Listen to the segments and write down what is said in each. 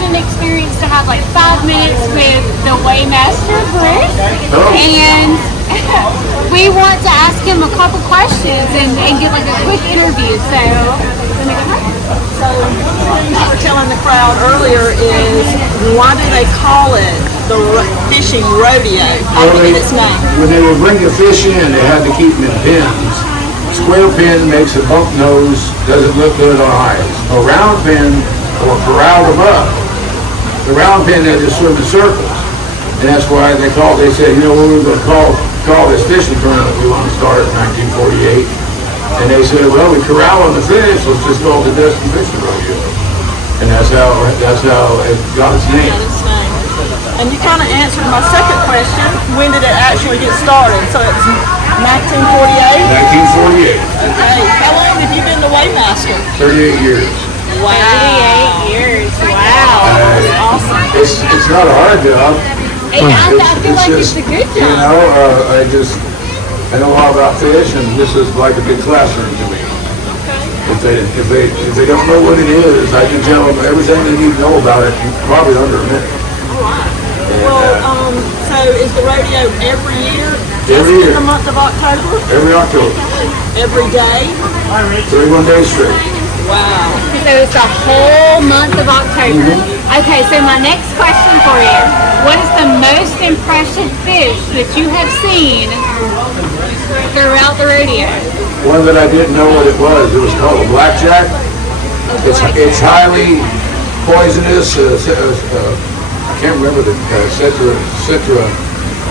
an experience to have like 5 minutes with the Weighmaster, Britt, and we want to ask him a couple questions and get like a quick interview. So, things you were telling the crowd earlier is why do they call it the fishing rodeo? How did its name? When they would bring the fish in, they had to keep them in pins. Square pin makes a bump nose, doesn't look good on eyes. A round pin or corralled above. The round pin had to swim in circles. And that's why they said, you know, what we're going to call this fishing tournament we want to start in 1948. And they said, well, we corral on the fish, let's just call it the Destin Fishing Rodeo. And that's how it got its name. And you kind of answered my second question, when did it actually get started? So it's 1948? 1948. Okay. How long have you been the Weighmaster? 38 years. Wow. 38 years. Wow. That's awesome. It's not a hard job. I feel like it's a good job. You know, I know a lot about fish, and this is like a big classroom to me. If they don't know what it is, I can tell them everything they need to know about it probably under a minute. Well, so is the rodeo every year? Every year. In the month of October? Every October. Every day? 31 days straight. Wow. So it's a whole month of October. Okay, so my next question for you. What is the most impressive fish that you have seen throughout the rodeo? One that I didn't know what it was called a blackjack. It's highly poisonous. I can't remember the citra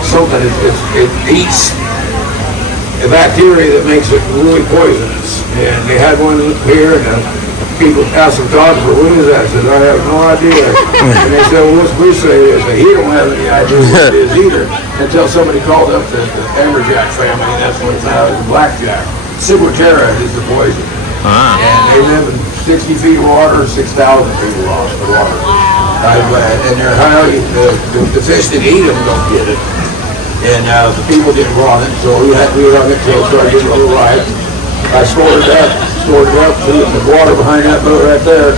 something. It eats a bacteria that makes it really poisonous. And they had one here, and people asked the photographer, what is that? I said, I have no idea. And they said, well, what's Bruce say? They said, he don't have any idea what it is either. Until somebody called up the amberjack family, and that's what it's out, it's blackjack. Ciguatera is the poison. And they live in 60 feet of water, 6,000 feet of water. And they're highly, the fish that eat them don't get it. And the people didn't want it, so we hung it till it started getting a little light. I stored it up, threw it in the water behind that boat right there.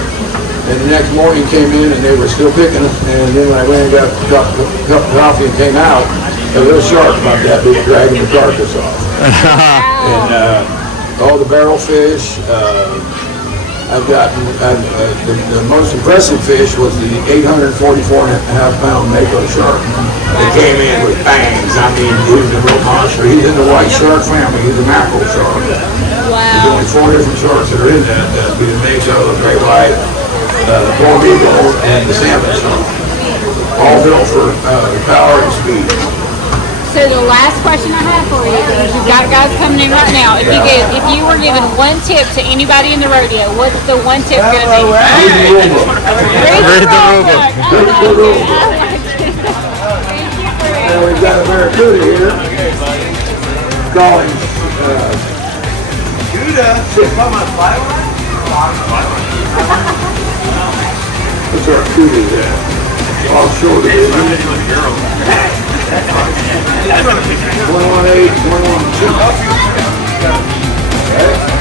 And the next morning came in and they were still picking it. And then when I went and got a cup of coffee and came out, a little shark about that big dragging the carcass off. And all the barrel fish, I've gotten, the most impressive fish was the 844.5-pound mako shark that came in with fangs. I mean, he was a real monster. He's in the white shark family. He's a mackerel shark. Wow. There's only 4 different sharks that are in that. The mako, the great white, the bull eagle, and the salmon shark. All built for power and speed. So the last question I have for you, because you've got guys coming in right now. If you were given one tip to anybody in the rodeo, what's the one tip going to be? Read the rule book. And we've got a barracuda here. Calling what's our cootie there? Offshore today. 118, 112. Okay.